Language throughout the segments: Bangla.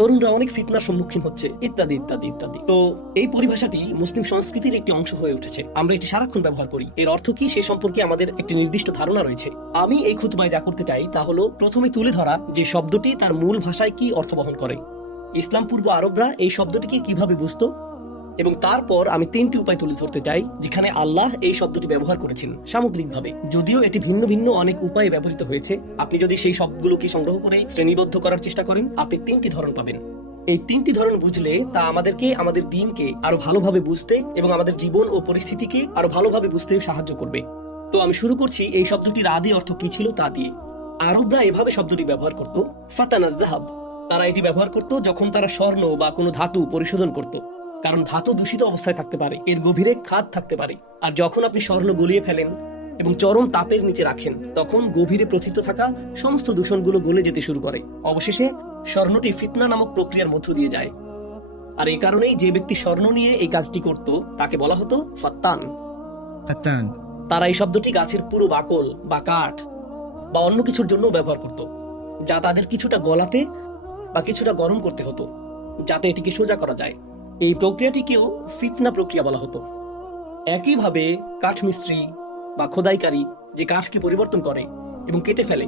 তরুণরা অনেক ফিতনার সম্মুখীন হচ্ছে, ইত্যাদি ইত্যাদি ইত্যাদি। তো এই পরিভাষাটি মুসলিম সংস্কৃতির একটি অংশ হয়ে উঠেছে, আমরা এটি সারাক্ষণ ব্যবহার করি। এর অর্থ কি সে সম্পর্কে আমাদের একটি নির্দিষ্ট ধারণা রয়েছে। আমি এই খুতবায় যা করতে চাই তা হলো প্রথমে তুলে ধরা যে শব্দটি তার মূল ভাষায় কি অর্থ বহন করে, ইসলাম পূর্ব আরবরা এই শব্দটিকে কিভাবে বুঝতো, এবং তারপর আমি তিনটি উপায় তুলে ধরতে চাই যেখানে আল্লাহ এই শব্দটি ব্যবহার করেছেন সামগ্রিকভাবে। যদিও এটি ভিন্ন ভিন্ন অনেক উপায়ে ব্যবহৃত হয়েছে, আপনি যদি সেই সবগুলোকে সংগ্রহ করে শ্রেণীবদ্ধ করার চেষ্টা করেন আপনি তিনটি ধরন পাবেন। এই তিনটি ধরন বুঝলে তা আমাদেরকে আমাদের দ্বীনকে আরো ভালোভাবে বুঝতে এবং আমাদের জীবন ও পরিস্থিতিকে আরো ভালোভাবে বুঝতে সাহায্য করবে। তো আমি শুরু করছি এই শব্দটির আদি অর্থ কি ছিল তা দিয়ে। আরবরা এভাবে শব্দটি ব্যবহার করত, ফাতানা যাহাব। তারা এটি ব্যবহার করত যখন তারা স্বর্ণ বা কোনো ধাতু পরিশোধন করত, কারণ ধাতু দূষিত অবস্থায় থাকতে পারে, এর গভীরে খাদ থাকতে পারে। আর যখন আপনি স্বর্ণ গলিয়ে ফেলেন এবং চরম তাপের নিচে রাখেন তখন গভীরে প্রথিত থাকা সমস্ত দূষণগুলো গলে যেতে শুরু করে। অবশেষে স্বর্ণটি ফিতনা নামক প্রক্রিয়ার মধ্য দিয়ে যায়। আর এই কারণেই যে ব্যক্তি স্বর্ণ নিয়ে এই কাজটি করত তাকে বলা হতো ফাত্তান। তারা এই শব্দটি গাছের পুরো বাকল বা কাঠ বা অন্য কিছুর জন্য ব্যবহার করত, যা তাদের কিছুটা গলাতে বা কিছুটা গরম করতে হতো যাতে এটিকে সোজা করা যায়। এই প্রক্রিয়াটিকেও ফিতনা প্রক্রিয়া বলা হতো। একইভাবে কাঠমিস্ত্রি বা খোদাইকারী যে কাঠকে পরিবর্তন করে এবং কেটে ফেলে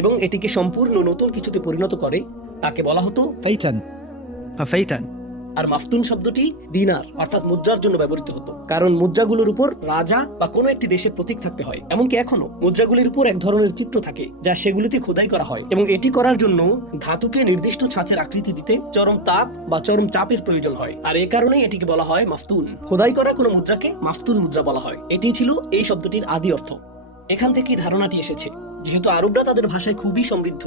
এবং এটিকে সম্পূর্ণ নতুন কিছুতে পরিণত করে তাকে বলা হতো ফাইতান। আর মাফতুন শব্দটি দিনার অর্থাৎ মুদ্রার জন্য ব্যবহৃত হতো, কারণ মুদ্রাগুলোর উপর রাজা বা কোনো একটি দেশের প্রতীক থাকতে হয়। এমনকি এখনো মুদ্রাগুলির উপর এক ধরনের চিত্র থাকে যা সেগুলিতে খোদাই করা হয়, এবং এটি করার জন্য ধাতুকে নির্দিষ্ট ছাঁচের আকৃতি দিতে চরম তাপ বা চরম চাপের প্রয়োজন হয়। আর এই কারণেই এটিকে বলা হয় মাফতুন। খোদাই করা কোনো মুদ্রাকে মাফতুন মুদ্রা বলা হয়। এটি ছিল এই শব্দটির আদি অর্থ। এখান থেকেই ধারণাটি এসেছে। যেহেতু আরবরা তাদের ভাষায় খুবই সমৃদ্ধ,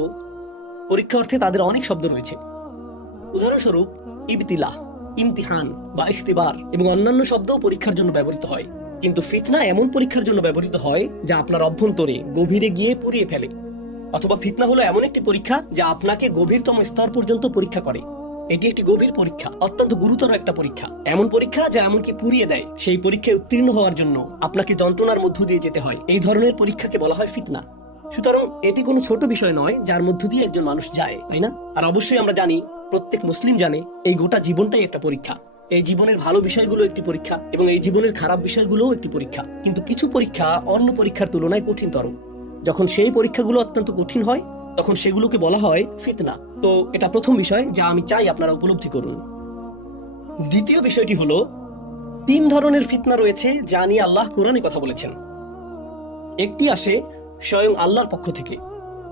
পরীক্ষা অর্থে তাদের অনেক শব্দ রয়েছে। উদাহরণস্বরূপ ইবতিলাহ, ইমতিহান বা ইখতিবার এবং অন্যান্য শব্দও পরীক্ষার জন্য ব্যবহৃত হয়। কিন্তু ফিতনা এমন পরীক্ষার জন্য ব্যবহৃত হয় যা আপনার অভ্যন্তরে গভীরে গিয়ে পুড়িয়ে ফেলে। অথবা ফিতনা হলো এমন একটি পরীক্ষা যা আপনাকে গভীরতম স্তর পর্যন্ত পরীক্ষা করে। এটি একটি গভীর পরীক্ষা, অত্যন্ত গুরুতর একটা পরীক্ষা, এমন পরীক্ষা যা এমনকি পুড়িয়ে দেয়। সেই পরীক্ষায় উত্তীর্ণ হওয়ার জন্য আপনাকে যন্ত্রণার মধ্য দিয়ে যেতে হয়। এই ধরনের পরীক্ষাকে বলা হয় ফিতনা। সুতরাং এটি কোনো ছোট বিষয় নয় যার মধ্য দিয়ে একজন মানুষ যায়, তাই না? আর অবশ্যই আমরা জানি, প্রত্যেক মুসলিম জানে, এই গোটা জীবনটাই একটা পরীক্ষা। এই জীবনের ভালো বিষয়গুলো একটি পরীক্ষা এবং এই জীবনের খারাপ বিষয়গুলোও একটি পরীক্ষা। কিন্তু কিছু পরীক্ষা অন্য পরীক্ষার তুলনায় কঠিনতর। যখন সেই পরীক্ষাগুলো অত্যন্ত কঠিন হয় তখন সেগুলোকে বলা হয় ফিতনা। তো এটা প্রথম বিষয় যা আমি চাই আপনারা উপলব্ধি করুন। দ্বিতীয় বিষয়টি হলো, তিন ধরনের ফিতনা রয়েছে যা নিয়ে আল্লাহ কোরআনে কথা বলেছেন। একটি আসে স্বয়ং আল্লাহর পক্ষ থেকে,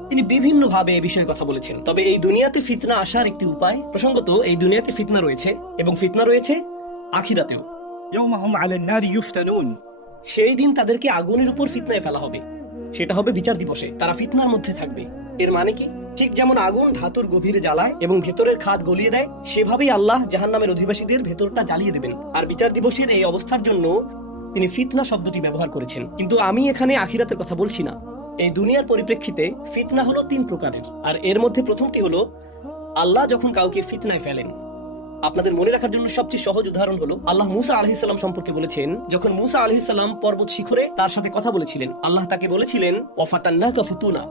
তিনি বিভিন্ন ভাবে এই বিষয়ে কথা বলেছেন। তবে এই দুনিয়াতে ফিতনা আসার একটি উপায়, প্রসঙ্গত এই দুনিয়াতে ফিতনা রয়েছে এবং ফিতনা রয়েছে আখিরাতেও। সেই দিন তাদেরকে আগুনের উপর ফিতনায় ফেলা হবে, সেটা হবে বিচার দিবসে। তারা ফিতনার মধ্যে থাকবে। এর মানে কি? ঠিক যেমন আগুন ধাতুর গভীরে জ্বালায় এবং ভেতরের খাদ গলিয়ে দেয়, সেভাবেই আল্লাহ জাহান্নামের অধিবাসীদের ভেতরটা জ্বালিয়ে দেবেন। আর বিচার দিবসের এই অবস্থার জন্য তিনি ফিতনা শব্দটি ব্যবহার করেছেন। কিন্তু আমি এখানে আখিরাতের কথা বলছি না। এই দুনিয়ার পরিপ্রেক্ষিতে ফিতনা হলো তিন প্রকারের, আর এর মধ্যে প্রথমটি হলো আল্লাহ যখন কাউকে ফিতনায় ফেলেন। আপনাদের মনে রাখার জন্য সবচেয়ে সহজ উদাহরণ হলো আল্লাহ মুসা আলাইহিস সালাম সম্পর্কে বলেছেন, যখন মুসা আলাইহিস সালাম পর্বত শিখরে তার সাথে কথা বলেছিলেন, আল্লাহ তাকে বলেছিলেন ওয়াফাতান্নাকা ফুতুনা,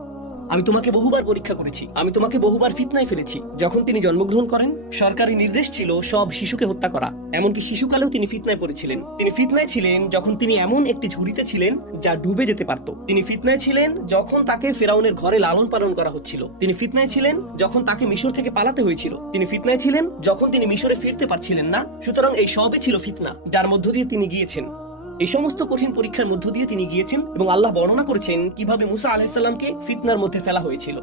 আমি তোমাকে বহুবার পরীক্ষা করেছি, আমি তোমাকে বহুবার ফিতনায় ফেলেছি। যখন তিনি জন্মগ্রহণ করেন সরকারি নির্দেশ ছিল সব শিশুকে হত্যা করা, এমনকি শিশুকালেও তিনি ফিতনায় পড়েছিলেন। তিনি ফিতনায় ছিলেন যখন তিনি এমন একটি ঝুড়িতে ছিলেন যা ডুবে যেতে পারত। তিনি ফিতনায় ছিলেন যখন তাকে ফেরাউনের ঘরে লালন পালন করা হচ্ছিল। তিনি ফিতনায় ছিলেন যখন তাকে মিশর থেকে পালাতে হয়েছিল। তিনি ফিতনায় ছিলেন যখন তিনি মিশরে ফিরতে পারছিলেন না। সুতরাং এই সবই ছিল ফিতনা যার মধ্য দিয়ে তিনি গিয়েছেন। এই সমস্ত কঠিন পরীক্ষার মধ্য দিয়ে তিনি গিয়েছেন এবং আল্লাহ বর্ণনা করেছেন কিভাবে মুসা আলাইহিস সালামকে ফিতনার মধ্যে ফেলা হয়েছিল।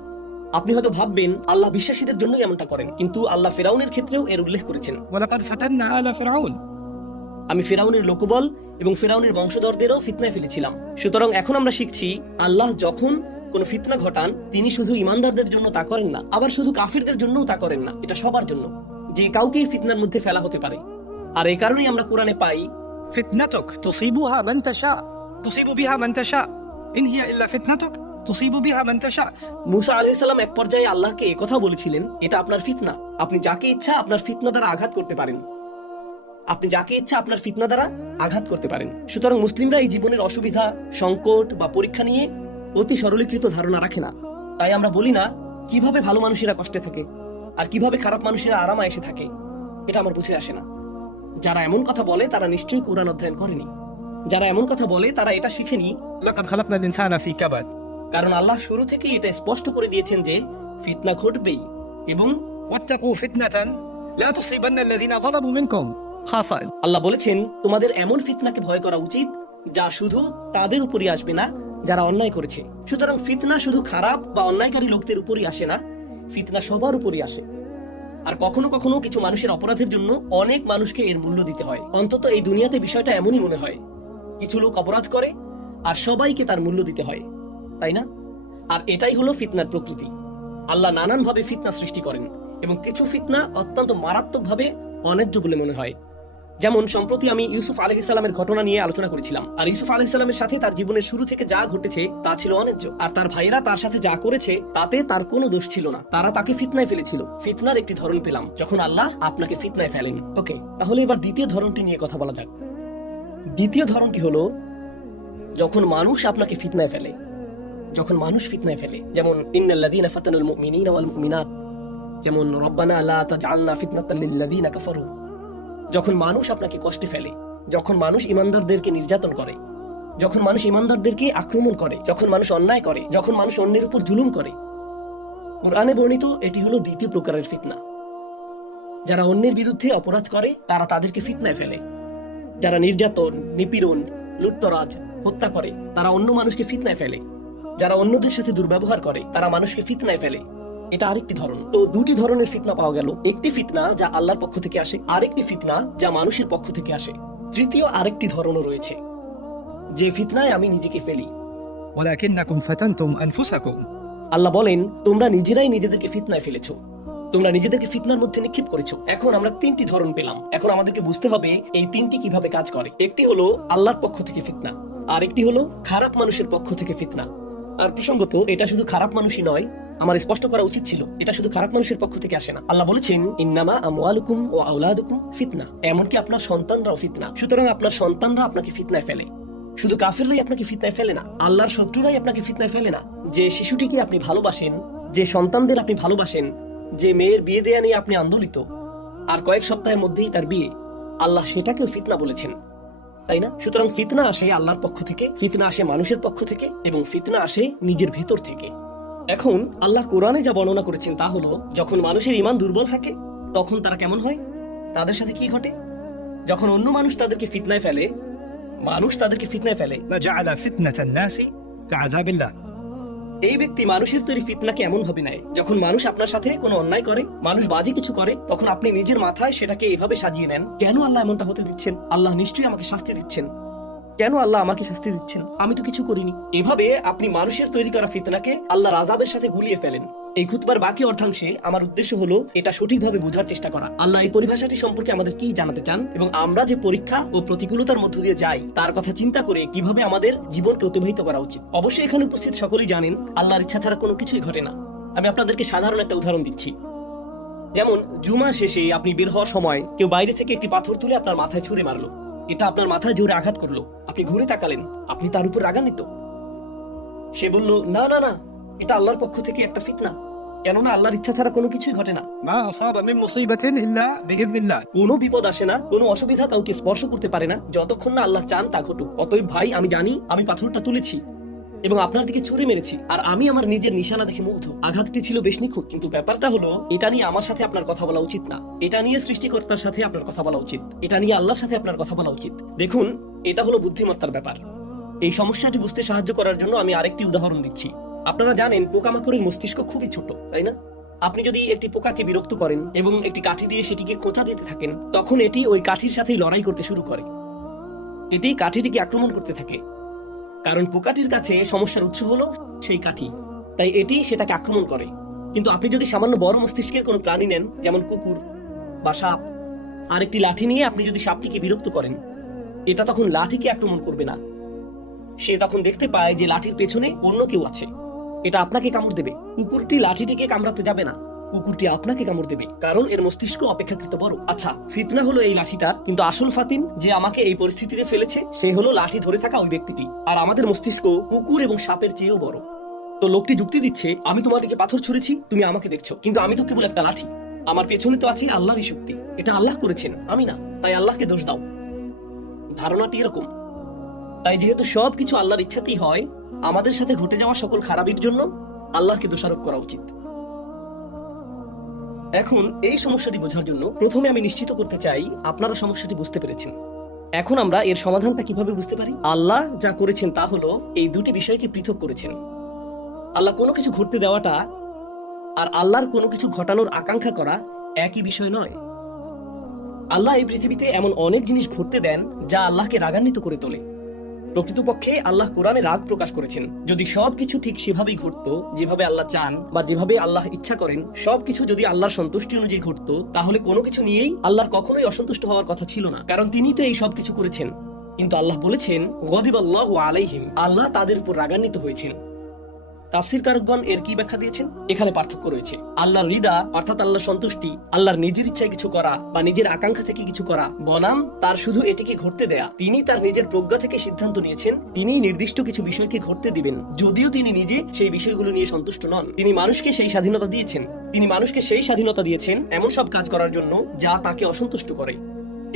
আপনি হয়তো ভাববেন আল্লাহ বিশ্বাসীদের জন্যই এমনটা করেন, কিন্তু আল্লাহ ফেরাউনের ক্ষেত্রেও এর উল্লেখ করেছেন। আমি ফেরাউনের লোকবল এবং ফেরাউনের বংশধরদেরও ফিতনায় ফেলেছিলাম। সুতরাং এখন আমরা শিখছি আল্লাহ যখন কোনো ফিতনা ঘটান তিনি শুধু ইমানদারদের জন্য তা করেন না, আবার শুধু কাফিরদের জন্যও তা করেন না। এটা সবার জন্য, যে কাউকেই ফিতনার মধ্যে ফেলা হতে পারে। আর এই কারণেই আমরা কোরআনে পাই فتنتك تصيبها من تشاء تصيب بها من تشاء إن هي إلا فتنتك تصيب بها من تشاء। মুসা আলাইহিস সালাম এক পর্যায়ে আল্লাহকে এই কথা বলেছিলেন, এটা আপনার ফিতনা, আপনি যাকে ইচ্ছা আপনার ফিতনা দ্বারা আঘাত করতে পারেন, আপনি যাকে ইচ্ছা আপনার ফিতনা দ্বারা আঘাত করতে পারেন। সুতরাং মুসলিমরা এই জীবনের অসুবিধা, সংকট বা পরীক্ষা নিয়ে অতি সরলীকৃত ধারণা রাখে না। তাই আমরা বলি না কিভাবে ভালো মানুষেরা কষ্টে থাকে, আর কিভাবে খারাপ মানুষেরা আরামে এসে থাকে এটা আমার বুঝে আসে না। যারা এমন কথা বলে তারা নিশ্চয়ই কোরআন অধ্যয়ন করেনি। যারা এমন কথা বলে তারা এটা শিখেনি, لقد خلقنا الإنسان في كبد কারণ আল্লাহ শুরু থেকেই এটা স্পষ্ট করে দিয়েছেন যে ফিতনা ঘটবেই এবং واتقوا فتنة لا تصيبن الذين ظلموا منكم خاصة আল্লাহ বলেছেন তোমাদের এমন ফিতনাকে ভয় করা উচিত যা শুধু তাদের উপরই আসবে না যারা অন্যায় করেছে। সুতরাং ফিতনা শুধু খারাপ বা অন্যায়কারী লোকদের উপরই আসে না, ফিতনা সবার উপরই আসে। আর কখনো কখনো কিছু মানুষের অপরাধের জন্য অনেক মানুষকে এর মূল্য দিতে হয়। অন্তত এই দুনিয়াতে বিষয়টা এমনই মনে হয়, কিছু লোক অপরাধ করে আর সবাইকে তার মূল্য দিতে হয়, তাই না? আর এটাই হলো ফিতনার প্রকৃতি। আল্লাহ নানানভাবে ফিতনা সৃষ্টি করেন এবং কিছু ফিতনা অত্যন্ত মারাত্মকভাবে অন্যায্য বলে মনে হয়। যেমন সম্প্রতি আমি ইউসুফ আলাইহিস সালামের ঘটনা নিয়ে আলোচনা করেছিলাম। আর ইউসুফ আলাইহিস সালামের সাথে তার জীবনের শুরু থেকে যা ঘটেছে তা ছিল অন্যায্য। আর তার ভাইরা তার সাথে যা করেছে তাতে তার কোনো দোষ ছিল না, তারা তাকে ফিতনায় ফেলেছিল। ফিতনার একটি ধরন পেলাম যখন আল্লাহ আপনাকে ফিতনায় ফেলেন। ওকে, তাহলে এবার দ্বিতীয় ধরনটি নিয়ে কথা বলা যাক। দ্বিতীয় ধরনটি হলো যখন মানুষ আপনাকে ফিতনায় ফেলে। যখন মানুষ ফিতনায় ফেলে, যেমন ইন্নাল্লাযীনা ফাতানুল মুমিনিনা ওয়াল মুমিনাত, যেমন রব্বানা লা তাজআলনা ফিতনাতাল লিল্লাযীনা কাফারু। যখন মানুষ আপনাকে কষ্টে ফেলে, যখন মানুষ ঈমানদারদেরকে নির্যাতন করে, যখন মানুষ ঈমানদারদেরকে আক্রমণ করে, যখন মানুষ অন্যায় করে, যখন মানুষ অন্যের উপর জুলুম করে, কুরআনে বর্ণিত এটি হলো দ্বিতীয় প্রকারের ফিতনা। যারা অন্যের বিরুদ্ধে অপরাধ করে তারা তাদেরকে ফিতনায় ফেলে। যারা নির্যাতন, নিপীড়ন, লুটতরাজ, হত্যা করে তারা অন্য মানুষকে ফিতনায় ফেলে। যারা অন্যদের সাথে দুর্ব্যবহার করে তারা মানুষকে ফিতনায় ফেলে। এটা আরেকটি ধরন। তো দুটি ধরনের ফিতনা পাওয়া গেল, একটি ফিতনা যা আল্লাহর পক্ষ থেকে আসে, আরেকটি ফিতনা যা মানুষের পক্ষ থেকে আসে। তৃতীয় আরেকটি ধরনও রয়েছে, যে ফিতনায় আমি নিজেকে ফেলি। ولكنكم فتنتم أنفسكم আল্লাহ বলেন তোমরা নিজেরাই নিজেদেরকে ফিতনায় ফেলেছো, তোমরা নিজেদেরকে ফিতনার মধ্যে নিক্ষেপ করেছো। এখন আমরা তিনটি ধরন পেলাম। এখন আমাদেরকে বুঝতে হবে এই তিনটি কিভাবে কাজ করে। একটি হলো আল্লাহর পক্ষ থেকে ফিতনা, আরেকটি হলো খারাপ মানুষের পক্ষ থেকে ফিতনা। আর প্রসঙ্গত এটা শুধু খারাপ মানুষই নয়, আমার স্পষ্ট করা উচিত ছিল এটা শুধু খারাপ মানুষের পক্ষ থেকে আসে না। আল্লাহ বলেছেন ইন্নামা আমওয়ালুকুম ওয়া আওলাদুকুম ফিতনা, এমনকি আপনার সন্তানরাও ফিতনা। সুতরাং আপনার সন্তানরা আপনাকে ফিতনায় ফেলে। শুধু কাফেররাই আপনাকে ফিতনায় ফেলে না, আল্লাহর শত্রুরাই আপনাকে ফিতনায় ফেলে না। যে শিশুটিকে আপনি ভালোবাসেন, যে সন্তানদের আপনি ভালোবাসেন, যে মেয়ের বিয়ে দেয়া নিয়ে আপনি আন্দোলিত, আর কয়েক সপ্তাহের মধ্যেই তার বিয়ে, আল্লাহ সেটাকেও ফিতনা বলেছেন, তাই না? সুতরাং ফিতনা আসে আল্লাহর পক্ষ থেকে, ফিতনা আসে মানুষের পক্ষ থেকে, এবং ফিতনা আসে নিজের ভেতর থেকে। এখন আল্লাহ কোরআনে যা বর্ণনা করেছেন তা হলো যখন মানুষের ঈমান দুর্বল থাকে তখন তারা কেমন হয়, তাদের সাথে কি ঘটে। যখন অন্য মানুষ তাদেরকে ফিতনায় ফেলে, মানুষ তাদেরকে ফিতনায় ফেলে, فجعل فتنة الناس كعذاب الله এই ব্যক্তি মানুষের তৈরি ফিতনাকে এমন ভাবে নেয় যখন মানুষ আপনার সাথে কোনো অন্যায় করে, মানুষ বাজে কিছু করে, তখন আপনি নিজের মাথায় সেটাকে এভাবে সাজিয়ে নেন, কেন আল্লাহ এমনটা হতে দিচ্ছেন? আল্লাহ নিশ্চয়ই আমাকে শাস্তি দিচ্ছেন। কেন আল্লাহ আমাকে শাস্তি দিচ্ছেন? আমি তো কিছু করিনি। এভাবে আপনি মানুষের তৈরি করা ফিতনাকে আল্লাহর আযাবের সাথে গুলিয়ে ফেলেন। এই খুতবার বাকি অর্ধাংশে আমার উদ্দেশ্য হলো এটা সঠিকভাবে বোঝার চেষ্টা করা। আল্লাহ এই পরিভাষাটি সম্পর্কে আমাদের কি জানাতে চান এবং আমরা যে পরীক্ষা ও প্রতিকূলতার মধ্য দিয়ে যাই তার কথা চিন্তা করে কিভাবে আমাদের জীবনকে অতিবাহিত করা উচিত। অবশ্যই এখানে উপস্থিত সকলেই জানেন আল্লাহর ইচ্ছা ছাড়া কোনো কিছুই ঘটে না। আমি আপনাদেরকে সাধারণ একটা উদাহরণ দিচ্ছি। যেমন জুমা শেষে আপনি বের হওয়ার সময় কেউ বাইরে থেকে একটি পাথর তুলে আপনার মাথায় ছুঁড়ে মারলো, এটা আপনার মাথায় জোরে আঘাত করলো, আপনি ঘুরে তাকালেন, আপনি তার উপর রাগান্বিত। সে বলল না না না, এটা আল্লাহর পক্ষ থেকে একটা ফিতনা, কেননা আল্লাহর ইচ্ছা ছাড়া কোনো কিছুই ঘটে না। ما أصاب من مصيبة إلا بإذن الله কোনো বিপদ আসে না, কোনো অসুবিধা কাউকে স্পর্শ করতে পারে না যতক্ষণ না আল্লাহ চান তা ঘটুক। অতএব ভাই, আমি জানি আমি পাথরটা তুলেছি এবং আপনার দিকে ছুরি মেরেছি, আর আমি আমার নিজের নিশানা দেখে মুগ্ধ। আঘাতটি ছিল বেশ নিখুঁত, কিন্তু ব্যাপারটা হলো এটা নিয়ে আমার সাথে আপনার কথা বলা উচিত না, এটা নিয়ে সৃষ্টিকর্তার সাথে আপনার কথা বলা উচিত, এটা নিয়ে আল্লাহর সাথে আপনার কথা বলা উচিত। দেখুন, এটা হলো বুদ্ধিমত্তার ব্যাপার। এই সমস্যাটি বুঝতে সাহায্য করার জন্য আমি আরেকটি উদাহরণ দিচ্ছি। আপনারা জানেন পোকামাকড়ের মস্তিষ্ক খুবই ছোট, তাই না? আপনি যদি একটি পোকাকে বিরক্ত করেন এবং একটি কাঠি দিয়ে সেটিকে খোঁচা দিতে থাকেন, তখন এটি ওই কাঠির সাথেই লড়াই করতে শুরু করে। এটি কাঠিটিকে আক্রমণ করতে থাকে, কারণ পোকাটির কাছে সমস্যার উৎস হলো সেই কাঠি, তাই এটি সেটাকে আক্রমণ করে। কিন্তু আপনি যদি সামান্য বড় মস্তিষ্কের কোনো প্রাণী নেন, যেমন কুকুর বা সাপ, আর একটি লাঠি নিয়ে আপনি যদি সাপটিকে বিরক্ত করেন, এটা তখন লাঠিকে আক্রমণ করবে না। সে তখন দেখতে পায় যে লাঠির পেছনে অন্য কেউ আছে, এটা আপনাকে কামড় দেবে। কুকুরটি লাঠিটিকে কামড়াতে যাবে না, কুকুরটি আপনাকে কামড় দেবে, কারণ এর মস্তিষ্ক অপেক্ষাকৃত বড়। আচ্ছা, ফিতনা হলো এই লাঠিটা, কিন্তু আসল ফাতিন যে আমাকে এই পরিস্থিতিতে ফেলেছে সে হলো লাঠি ধরে থাকা ওই ব্যক্তিটি, আর আমাদের মস্তিষ্ক কুকুর এবং সাপের চেয়েও বড়। তো লোকটি যুক্তি দিচ্ছে, আমি তোমার দিকে পাথর ছুঁড়েছি, তুমি আমাকে দেখছো, কিন্তু আমি তো কেবল একটা লাঠি। আমার পেছনে তো আছে আল্লাহরই শক্তি, এটা আল্লাহ করেছেন, আমি না, তাই আল্লাহকে দোষ দাও। ধারণাটি এরকম। তাই যেহেতু সবকিছু আল্লাহর ইচ্ছাতেই হয়, আমাদের সাথে ঘটে যাওয়া সকল খারাপের জন্য আল্লাহকে দোষারোপ করা উচিত। এখন এই সমস্যাটি বোঝার জন্য প্রথমে আমি নিশ্চিত করতে চাই আপনারা সমস্যাটি বুঝতে পেরেছেন। এখন আমরা এর সমাধানটা কিভাবে বুঝতে পারি? আল্লাহ যা করেছেন তা হলো এই দুটি বিষয়কে পৃথক করেছেন। আল্লাহ কোনো কিছু ঘটতে দেওয়াটা আর আল্লাহর কোনো কিছু ঘটানোর আকাঙ্ক্ষা করা একই বিষয় নয়। আল্লাহ এই পৃথিবীতে এমন অনেক জিনিস ঘটতে দেন যা আল্লাহকে রাগান্বিত করে তোলে। প্রকৃতপক্ষে আল্লাহ কোরআনে রাগ প্রকাশ করেছেন। যদি সবকিছু ঠিক সেভাবেই ঘটতো যেভাবে আল্লাহ চান বা যেভাবে আল্লাহ ইচ্ছা করেন, সবকিছু যদি আল্লাহর সন্তুষ্টি অনুযায়ী ঘটতো, তাহলে কোনো কিছু নিয়েই আল্লাহর কখনোই অসন্তুষ্ট হওয়ার কথা ছিল না, কারণ তিনি তো এই সবকিছু করেছেন। কিন্তু আল্লাহ বলেছেন গদিবাল্লাহু আলাইহিম, আল্লাহ তাদের উপর রাগান্বিত হয়েছেন। তাফসীরকারগণ এর কি ব্যাখ্যা দিয়েছেন? এখানে পার্থক্য রয়েছে। আল্লাহর রিদা অর্থাৎ আল্লাহর সন্তুষ্টি, আল্লাহর নিজের ইচ্ছায় কিছু করা বা নিজের আকাঙ্ক্ষা থেকে কিছু করা, বনাম তার শুধু এটিকে ঘটতে দেয়া। তিনি তার নিজের প্রজ্ঞা থেকে সিদ্ধান্ত নিয়েছেন, তিনি নির্দিষ্ট কিছু বিষয়কে ঘটতে দিবেন, যদিও তিনি নিজে সেই বিষয়গুলো নিয়ে সন্তুষ্ট নন। তিনি মানুষকে সেই স্বাধীনতা দিয়েছেন এমন সব কাজ করার জন্য যা তাকে অসন্তুষ্ট করে।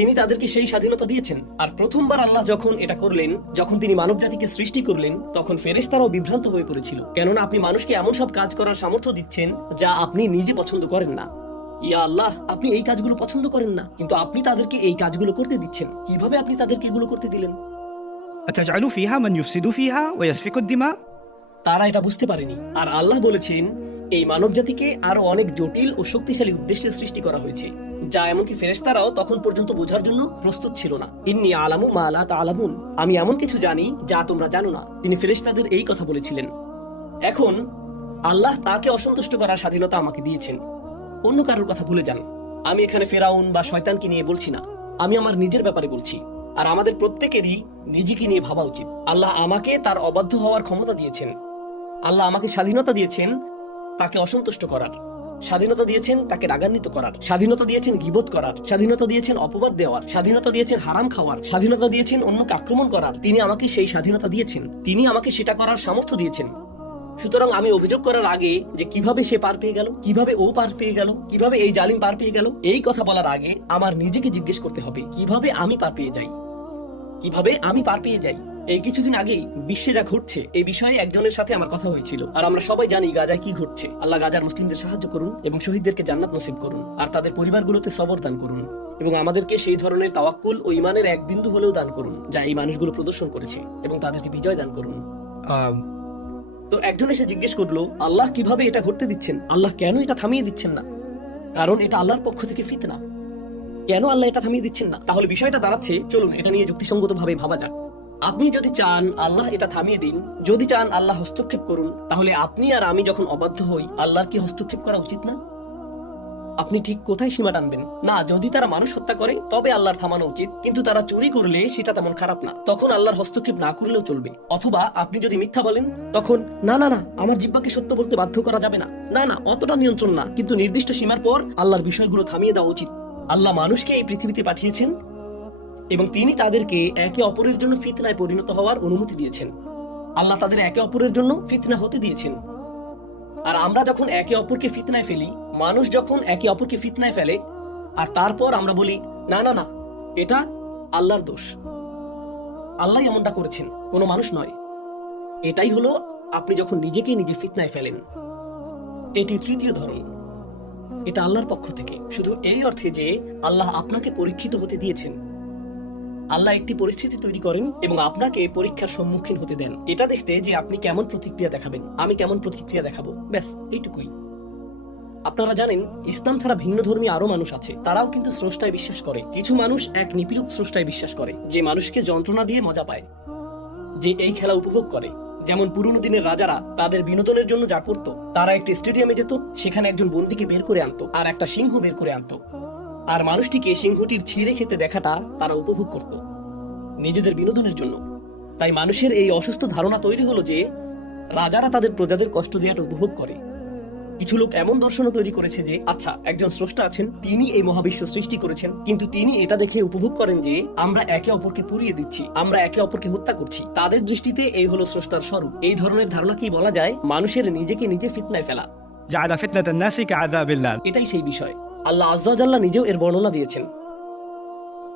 তিনি তাদেরকে সেই স্বাধীনতা দিয়েছেন। আর প্রথমবার আল্লাহ যখন এটা করলেন, যখন তিনি মানব জাতিকে সৃষ্টি করলেন, তখন ফেরেশতারাও বিভ্রান্ত হয়ে পড়েছিল, কেননা আপনি মানুষকে এমন সব কাজ করার সামর্থ্য দিচ্ছেন যা আপনি নিজে পছন্দ করেন না। ইয়া আল্লাহ, আপনি এই কাজগুলো পছন্দ করেন না, কিন্তু আপনি তাদেরকে এই কাজগুলো করতে দিচ্ছেন। কিভাবে আপনি তাদেরকে এগুলো করতে দিলেন? أتجعل فيها من يفسد فيها ويسفك الدماء তারা এটা বুঝতে পারেনি। আর আল্লাহ বলেছেন এই মানব জাতিকে আরো অনেক জটিল ও শক্তিশালী উদ্দেশ্যে সৃষ্টি করা হয়েছে, যা এমনকি ফেরেশতারাও তখন পর্যন্ত বোঝার জন্য প্রস্তুত ছিল না। ইন্নী আলামু মা লা তা'লামুন, আমি এমন কিছু জানি যা তোমরা জানো না। তিনি ফেরেশতাদের এই কথা বলেছিলেন। এখন আল্লাহ তাকে অসন্তুষ্ট করার স্বাধীনতা আমাকে দিয়েছেন। অন্য কারোর কথা ভুলে যান। আমি এখানে ফেরাউন বা শয়তানকে নিয়ে বলছি না, আমি আমার নিজের ব্যাপারে বলছি। আর আমাদের প্রত্যেকেরই নিজেকে নিয়ে ভাবা উচিত। আল্লাহ আমাকে তার অবাধ্য হওয়ার ক্ষমতা দিয়েছেন। আল্লাহ আমাকে স্বাধীনতা দিয়েছেন তাকে অসন্তুষ্ট করার, স্বাধীনতা দিয়েছেন তাকে রাগান্বিত করার, স্বাধীনতা দিয়েছেন গীবত করার, স্বাধীনতা দিয়েছেন অপবাদ দেওয়ার, স্বাধীনতা দিয়েছেন হারাম খাওয়ার, স্বাধীনতা দিয়েছেন অন্যকে আক্রমণ করার। তিনি আমাকে সেই স্বাধীনতা দিয়েছেন, তিনি আমাকে সেটা করার সামর্থ্য দিয়েছেন। সুতরাং আমি অভিযোগ করার আগে যে কিভাবে সে পার পেয়ে গেল, কিভাবে ও পার পেয়ে গেল, কিভাবে এই জালিম পার পেয়ে গেল, এই কথা বলার আগে আমার নিজেকে জিজ্ঞেস করতে হবে কিভাবে আমি পার পেয়ে যাই, কিভাবে আমি পার পেয়ে যাই। এই কিছুদিন আগেই বিশ্বে যা ঘটছে এই বিষয়ে একজনের সাথে আমার কথা হয়েছিল। আর আমরা সবাই জানি গাজায় কি ঘটছে। আল্লাহ গাজার মুসলিমদের সাহায্য করুন এবং শহীদদেরকে জান্নাত নসিব করুন, আর তাদের পরিবারগুলোতে সবর দান করুন, এবং আমাদেরকে সেই ধরনের তাওয়াক্কুল ও ঈমানের এক বিন্দু হলেও দান করুন যা এই মানুষগুলো প্রদর্শন করেছে, এবং তাদেরকে বিজয় দান করুন। তো একজন এসে জিজ্ঞেস করলো আল্লাহ কিভাবে এটা ঘটতে দিচ্ছেন, আল্লাহ কেন এটা থামিয়ে দিচ্ছেন না? কারণ এটা আল্লাহর পক্ষ থেকে ফিতনা। কেন আল্লাহ এটা থামিয়ে দিচ্ছেন না? তাহলে বিষয়টা দাঁড়াচ্ছে, চলুন এটা নিয়ে যুক্তিসঙ্গতভাবে ভাবা যাক। আপনি যদি চান আল্লাহ এটা থামিয়ে দিন, যদি চান আল্লাহ হস্তক্ষেপ করুন, তাহলে আপনি আর আমি যখন অবাধ্য হই আল্লাহর কি হস্তক্ষেপ করা উচিত না? আপনি ঠিক কোথায় সীমা টানবেন? না, যদি তারা মানুষ হত্যা করে তবে আল্লাহর থামানো উচিত, কিন্তু তারা চুরি করলে সেটা তেমন খারাপ না, তখন আল্লাহর হস্তক্ষেপ না করলেও চলবে। অথবা আপনি যদি মিথ্যা বলেন, তখন না না না আমার জিহ্বাকে সত্য বলতে বাধ্য করা যাবে না, না না অতটা নিয়ন্ত্রণ না, কিন্তু নির্দিষ্ট সীমার পর আল্লাহর বিষয়গুলো থামিয়ে দেওয়া উচিত। আল্লাহ মানুষকে এই পৃথিবীতে পাঠিয়েছেন এবং তিনি তাদেরকে একে অপরের জন্য ফিতনায় পরিণত হওয়ার অনুমতি দিয়েছেন। আল্লাহ তাদের একে অপরের জন্য ফিতনা হতে দিয়েছেন। আর আমরা যখন একে অপরকে ফিতনায় ফেলি, মানুষ যখন একে অপরকে ফিতনায় ফেলে, আর তারপর আমরা বলি না না না এটা আল্লাহর দোষ, আল্লাহ এমনটা করেছেন, কোনো মানুষ নয়, এটাই হলো আপনি যখন নিজেকে নিজে ফিতনায় ফেলেন। এটি তৃতীয় ধরন, এটা আল্লাহর পক্ষ থেকে, শুধু এই অর্থে যে আল্লাহ আপনাকে পরীক্ষিত হতে দিয়েছেন। আল্লাহ একটি পরিস্থিতি তৈরি করেন এবং আপনাকে পরীক্ষার সম্মুখীন হতে দেন, এটা দেখতে যে আপনি কেমন প্রতিক্রিয়া দেখাবেন, আমি কেমন প্রতিক্রিয়া দেখাবো, ব্যাস এইটুকুই। আপনারা জানেন ইসলাম ছাড়া ভিন্ন ধর্মী আরো মানুষ আছে, তারাও কিন্তু স্রষ্টায় বিশ্বাস করে। কিছু মানুষ এক নিপীড়ক স্রষ্টায় বিশ্বাস করে, যে মানুষকে যন্ত্রণা দিয়ে মজা পায়, যে এই খেলা উপভোগ করে। যেমন পুরনো দিনের রাজারা তাদের বিনোদনের জন্য যা করত, তারা একটি স্টেডিয়ামে যেত, সেখানে একজন বন্দীকে বের করে আনতো আর একটা সিংহ বের করে আনতো, আর মানুষটিকে সিংহটির ছিঁড়ে খেতে দেখাটা তারা উপভোগ করত নিজেদের বিনোদনের জন্য। তাই মানুষের এই অসুস্থ ধারণা তৈরি হলো যে রাজারা তাদের প্রজাদের কষ্ট দেওয়াটা উপভোগ করে। কিছু লোক এমন দর্শনও তৈরি করেছে যে আচ্ছা একজন স্রষ্টা আছেন, তিনি এই মহাবিশ্ব সৃষ্টি করেছেন, কিন্তু তিনি এটা দেখে উপভোগ করেন যে আমরা একে অপরকে পুড়িয়ে দিচ্ছি, আমরা একে অপরকে হত্যা করছি। তাদের দৃষ্টিতে এই হলো স্রষ্টার স্বরূপ। এই ধরনের ধারণাকেই বলা যায় মানুষের নিজেকে নিজে ফিতনায় ফেলা। جعل فتنة الناس كعذاب الله। এটাই সেই বিষয়। আল্লাহ আজ্জা ওয়া জাল্লা নিজেও এর বর্ণনা দিয়েছেন।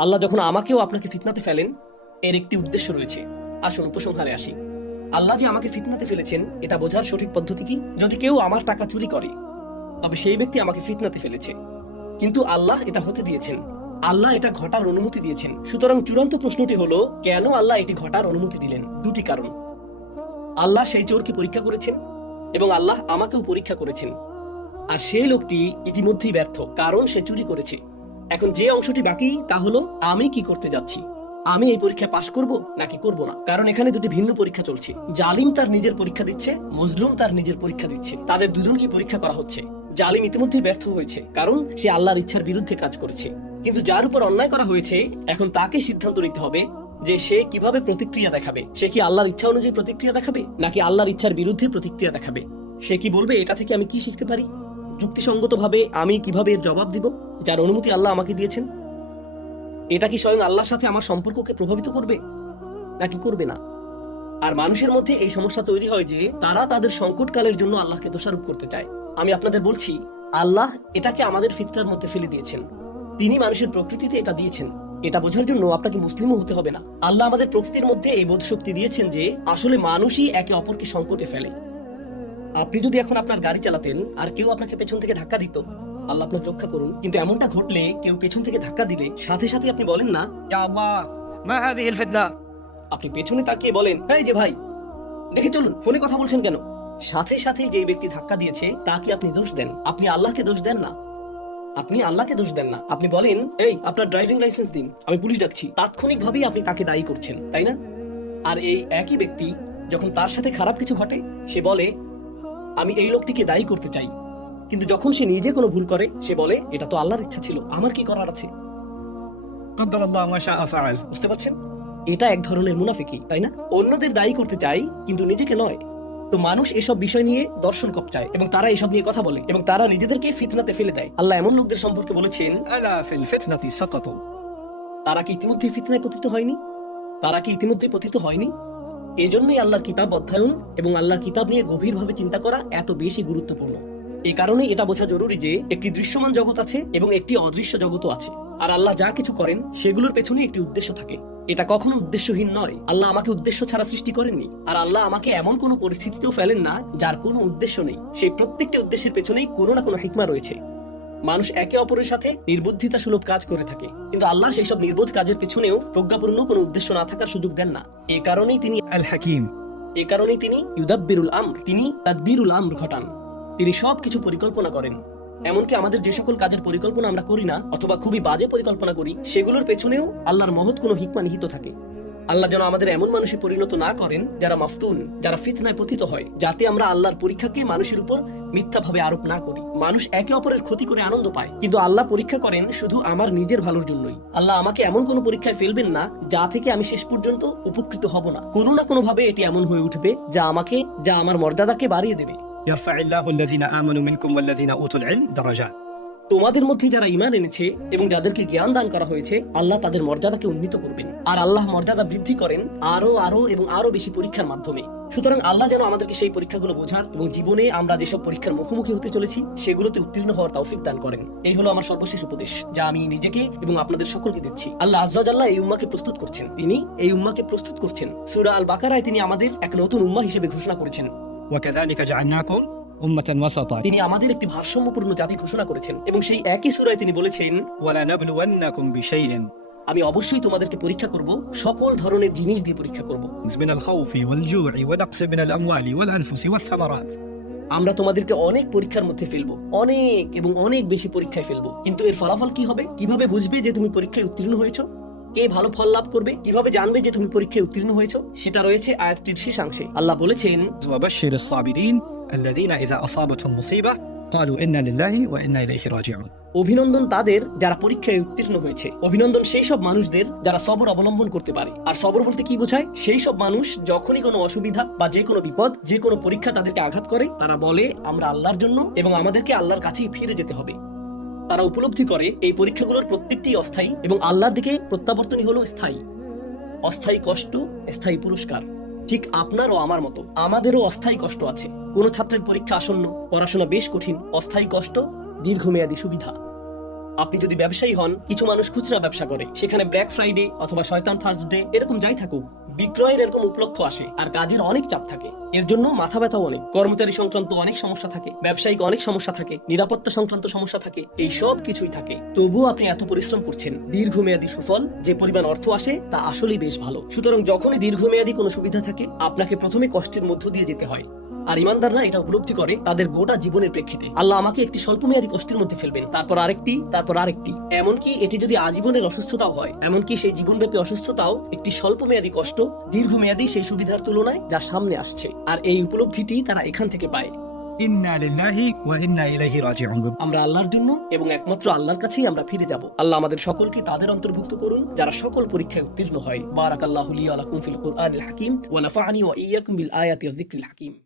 আল্লাহ যখন আমাকেও আপনাকে ফিতনাতে ফেলেন, এর একটি উদ্দেশ্য রয়েছে। আসুন উপসংহারে আসি। আল্লাহ যে আমাকে ফিতনাতে ফেলেছেন, এটা বোঝার সঠিক পদ্ধতি কি? যদি কেউ আমার টাকা চুরি করে, তবে সেই ব্যক্তি আমাকে ফিতনাতে ফেলেছে, কিন্তু আল্লাহ এটা হতে দিয়েছেন, আল্লাহ এটা ঘটার অনুমতি দিয়েছেন। সুতরাং চূড়ান্ত প্রশ্নটি হলো, কেন আল্লাহ এটি ঘটার অনুমতি দিলেন? দুটি কারণ। আল্লাহ সেই চোরকে পরীক্ষা করেছেন এবং আল্লাহ আমাকেও পরীক্ষা করেছেন। আর সেই লোকটি ইতিমধ্যেই ব্যর্থ, কারণ সে চুরি করেছে। এখন যে অংশটি বাকি তা হলো, আমি কি করতে যাচ্ছি? আমি এই পরীক্ষা পাশ করব নাকি করব না? কারণ এখানে দুটি ভিন্ন পরীক্ষা চলছে। জালিম তার নিজের পরীক্ষা দিচ্ছে, মজলুম তার নিজের পরীক্ষা দিচ্ছে। তাদের দুজনকে পরীক্ষা করা হচ্ছে। জালিম ইতিমধ্যেই ব্যর্থ হয়েছে, কারণ সে আল্লাহর ইচ্ছার বিরুদ্ধে কাজ করেছে। কিন্তু যার উপর অন্যায় করা হয়েছে, এখন তাকে সিদ্ধান্ত নিতে হবে যে সে কিভাবে প্রতিক্রিয়া দেখাবে। সে কি আল্লাহর ইচ্ছা অনুযায়ী প্রতিক্রিয়া দেখাবে নাকি আল্লাহর ইচ্ছার বিরুদ্ধে প্রতিক্রিয়া দেখাবে? সে কি বলবে, এটা থেকে আমি কি শিখতে পারি? যুক্তিসঙ্গতভাবে আমি কিভাবে এর জবাব দিব, যার অনুমতি আল্লাহ আমাকে দিয়েছেন? এটা কি স্বয়ং আল্লাহর সাথে আমার সম্পর্ককে প্রভাবিত করবে নাকি করবে না? আর মানুষের মধ্যে এই সমস্যা তৈরি হয় যে তারা তাদের সংকটকালের জন্য আল্লাহকে দোষারোপ করতে চায়। আমি আপনাদের বলছি, আল্লাহ এটাকে আমাদের ফিতরার মধ্যে ফেলে দিয়েছেন। তিনি মানুষের প্রকৃতিতে এটা দিয়েছেন। এটা বোঝার জন্য আপনাকে মুসলিমও হতে হবে না। আল্লাহ আমাদের প্রকৃতির মধ্যে এই বোধশক্তি দিয়েছেন যে আসলে মানুষই একে অপরকে সংকটে ফেলে। আপনি যদি এখন আপনার গাড়ি চালাতেন আর কেউ আপনাকে পেছন থেকে ধাক্কা দিত, আল্লাহ আপনাকে রক্ষা করুন, কিন্তু এমনটা ঘটলে কেউ পেছন থেকে ধাক্কা দিলে সাথে সাথে আপনি বলেন না, يا الله ما هذه الفتنة؟ আপনি পেছনে তাকিয়ে বলেন, এই যে ভাই, দেখে চলুন, ফোনে কথা বলছেন কেন? সাথে সাথে যে ব্যক্তি ধাক্কা দিয়েছে তাকে আপনি দোষ দেন, আপনি আল্লাহকে দোষ দেন না। আপনি আল্লাহকে দোষ দেন না। আপনি বলেন, এই আপনার ড্রাইভিং লাইসেন্স দিন, আমি পুলিশ ডাকছি। তাৎক্ষণিকভাবেই আপনি তাকে দায়ী করছেন, তাই না? আর এই একই ব্যক্তি যখন তার সাথে খারাপ কিছু ঘটে, সে বলে, আমি এই লোকটিকে দায়ী করতে চাই। কিন্তু যখন সে নিজে কোনো ভুল করে, সে বলে, এটা তো আল্লাহর ইচ্ছা ছিল, আমার কি করার আছে? قدر الله ما شاء فعل. বুঝতে পারছেন? এটা এক ধরনের মুনাফিকি, তাই না? অন্যদের দায়ী করতে চাই কিন্তু নিজেকে নয়। তো মানুষ এসব বিষয় নিয়ে দর্শন কপচায় এবং তারা এসব নিয়ে কথা বলে এবং তারা নিজেদেরকে ফিতনাতে ফেলে দেয়। আল্লাহ এমন লোকদের সম্পর্কে বলেছেন, ألا في الفتنة سقطوا. তারা কি ইতিমধ্যে ফিতনায় পতিত হয়নি? তারা কি ইতিমধ্যে পতিত হয়নি? এজন্যই আল্লাহর কিতাব অধ্যয়ন এবং আল্লাহর কিতাব নিয়ে গভীরভাবে চিন্তা করা এত বেশি গুরুত্বপূর্ণ। এই কারণেই এটা বোঝা জরুরি যে একটি দৃশ্যমান জগৎ আছে এবং একটি অদৃশ্য জগৎও আছে। আর আল্লাহ যা কিছু করেন সেগুলোর পেছনে একটি উদ্দেশ্য থাকে। এটা কখনো উদ্দেশ্যহীন নয়। আল্লাহ আমাকে উদ্দেশ্য ছাড়া সৃষ্টি করেননি। আর আল্লাহ আমাকে এমন কোনো পরিস্থিতিতেও ফেলেন না যার কোনো উদ্দেশ্য নেই। সেই প্রত্যেকটি উদ্দেশ্যের পেছনেই কোনো না কোনো হিকমা রয়েছে। মানুষ একে অপরের সাথে নির্বুদ্ধিতা সুলভ কাজ করে থাকে, কিন্তু আল্লাহ সেই সব নির্বোধ কাজের পেছনেও প্রজ্ঞাপূর্ণ কোনো উদ্দেশ্য না থাকার সুযোগ দেন না। এই কারণেই তিনি ইউদাব্বিরুল আমর, তিনি তাদবিরুল আমর ঘটান। তিনি সবকিছু পরিকল্পনা করেন। এমনকি আমাদের যে সকল কাজের পরিকল্পনা আমরা করি না অথবা খুবই বাজে পরিকল্পনা করি, সেগুলোর পেছনেও আল্লাহর মহৎ কোনো হিকমা নিহিত থাকে। আল্লাহ যেন আমাদের এমন মানুষে পরিণত না করেন যারা মাফতুন, যারা ফিতনায় পতিত হয়, যাতে আমরা আল্লাহর পরীক্ষাকে মানুষের উপর মিথ্যাভাবে আরোপ না করি। মানুষ একে অপরের ক্ষতি করে আনন্দ পায়, কিন্তু আল্লাহ পরীক্ষা করেন শুধু আমার নিজের ভালোর জন্যই। আল্লাহ আমাকে এমন কোনো পরীক্ষায় ফেলবেন না যা থেকে আমি শেষ পর্যন্ত উপকৃত হব না। কোনো না কোনো ভাবে এটি এমন হয়ে উঠবে যা আমার মর্যাদাকে বাড়িয়ে দেবে। يرفع الله الذين آمنوا منكم والذين أوتوا العلم درجات. তোমাদের মধ্যে যারা ঈমান এনেছে এবং যাদেরকে জ্ঞান দান করা হয়েছে, আল্লাহ তাদের মর্যাদাকে উন্নীত করবেন। আর আল্লাহ মর্যাদা বৃদ্ধি করেন আরো এবং আরো বেশি পরীক্ষার মাধ্যমে। সুতরাং আল্লাহ যেন আমাদেরকে সেই পরীক্ষাগুলো বোঝার এবং জীবনে আমরা যেসব পরীক্ষার মুখোমুখি হতে চলেছি সেগুলোতে উত্তীর্ণ হওয়ার তৌফিক দান করেন। এই হলো আমার সর্বশেষ উপদেশ, যা আমি নিজেকে এবং আপনাদের সকলকে দিচ্ছি। আল্লাহ আজ্জা ওয়া জাল্লা এই উম্মাহকে প্রস্তুত করছেন। তিনি এই উম্মাহকে প্রস্তুত করছেন। সূরা আল বাকারায় তিনি আমাদের এক নতুন উম্মাহ হিসেবে ঘোষণা করেছেন। وكذلك جعلناكم أمة وسطا. তিনি আমাদের একটি ভারসাম্যপূর্ণ জাতি ঘোষণা করেছেন এবং সেই একই সূরায় তিনি বলেছেন, ولنبلونكم بشيء আমি অবশ্যই তোমাদেরকে পরীক্ষা করব, সকল ধরনের জিনিস দিয়ে পরীক্ষা করব। من الخوف والجوع ونقص من الأموال والأنفس والثمرات. আমরা তোমাদেরকে অনেক পরীক্ষার মধ্যে ফেলবো, অনেক এবং অনেক বেশি পরীক্ষায় ফেলবো। কিন্তু এর ফলাফল কি হবে? কিভাবে বুঝবে যে তুমি পরীক্ষায় উত্তীর্ণ হয়েছো? কে ভালো ফল লাভ করবে? কিভাবে জানবে যে তুমি পরীক্ষায় উত্তীর্ণ হয়েছো? সেটা রয়েছে আয়াতটির শেষাংশে। আল্লাহ বলেছেন, وبشر الصابرين الذين إذا أصابتهم مصيبة قالوا إنا لله وإنا إليه راجعون. অভিনন্দন তাদের যারা পরীক্ষায় উত্তীর্ণ হয়েছে। অভিনন্দন সেই সব মানুষদের যারা সবর অবলম্বন করতে পারে। আর সবর বলতে কি বোঝায়? সেই সব মানুষ যখনই কোনো অসুবিধা বা যে কোনো বিপদ, যে কোনো পরীক্ষা তাদেরকে আঘাত করে, তারা বলে আমরা আল্লাহর জন্য এবং আমাদেরকে আল্লাহর কাছেই ফিরে যেতে হবে। তারা উপলব্ধি করে এই পরীক্ষাগুলোর প্রত্যেকটি অস্থায়ী এবং আল্লাহর দিকে প্রত্যাবর্তনই হলো স্থায়ী। অস্থায়ী কষ্ট, স্থায়ী পুরস্কার। ঠিক আপনার ও আমার মতো আমাদেরও অস্থায়ী কষ্ট আছে। কোন ছাত্রের পরীক্ষা আসন্ন, পড়াশোনা বেশ কঠিন, অস্থায়ী কষ্ট, দীর্ঘমেয়াদী সুবিধা। আপনি যদি ব্যবসায়ী হন, কিছু মানুষ খুচরা ব্যবসা করে, সেখানে ব্ল্যাক ফ্রাইডে অথবা শয়তান থার্সডে এরকম যাই থাকুক, বিক্রয়ের এরকম উপলক্ষ আসে আর কাজের অনেক চাপ থাকে। এর জন্য মাথা ব্যথাও অনেক, কর্মচারী সংক্রান্ত অনেক সমস্যা থাকে, ব্যবসায়িক অনেক সমস্যা থাকে, নিরাপত্তা সংক্রান্ত সমস্যা থাকে, এই সব কিছুই থাকে। তবুও আপনি এত পরিশ্রম করছেন, দীর্ঘমেয়াদী সুফল যে পরিমাণ অর্থ আসে তা আসলেই বেশ ভালো। সুতরাং যখনই দীর্ঘমেয়াদী কোনো সুবিধা থাকে, আপনাকে প্রথমে কষ্টের মধ্য দিয়ে যেতে হয়। আর ইমানদাররা এটা উপলব্ধি করে তাদের গোটা জীবনের প্রেক্ষিতে, আল্লাহ আমাকে একটি স্বল্পমেয়াদী কষ্টের মধ্যে ফেলবেন, তারপর আরেকটি, তারপর আরেকটি, এমনকি এটি যদি আজীবনের অসুস্থতাও হয়, এমনকি সেই জীবনব্যাপী অসুস্থতাও একটি স্বল্পমেয়াদী কষ্ট দীর্ঘমেয়াদী সেই সুবিধার তুলনায় যা সামনে আসছে। আর এই উপলব্ধিটি তারা এখান থেকে পায়। إنا لله وإنا إليه راجعون. আমরা আল্লাহর জন্য এবং একমাত্র আল্লাহর কাছেই আমরা ফিরে যাব। আল্লাহ আমাদের সকলকে তাদের অন্তর্ভুক্ত করুন যারা সকল পরীক্ষায় উত্তীর্ণ হয়। বারাকাল্লাহু লি ওয়া লাকুম ফিল কুরআনিল হাকিম ওয়া নাফা'নি ওয়া ইয়্যাকুম বিল আয়াতি ওয়াজ যিকরিল হাকিম।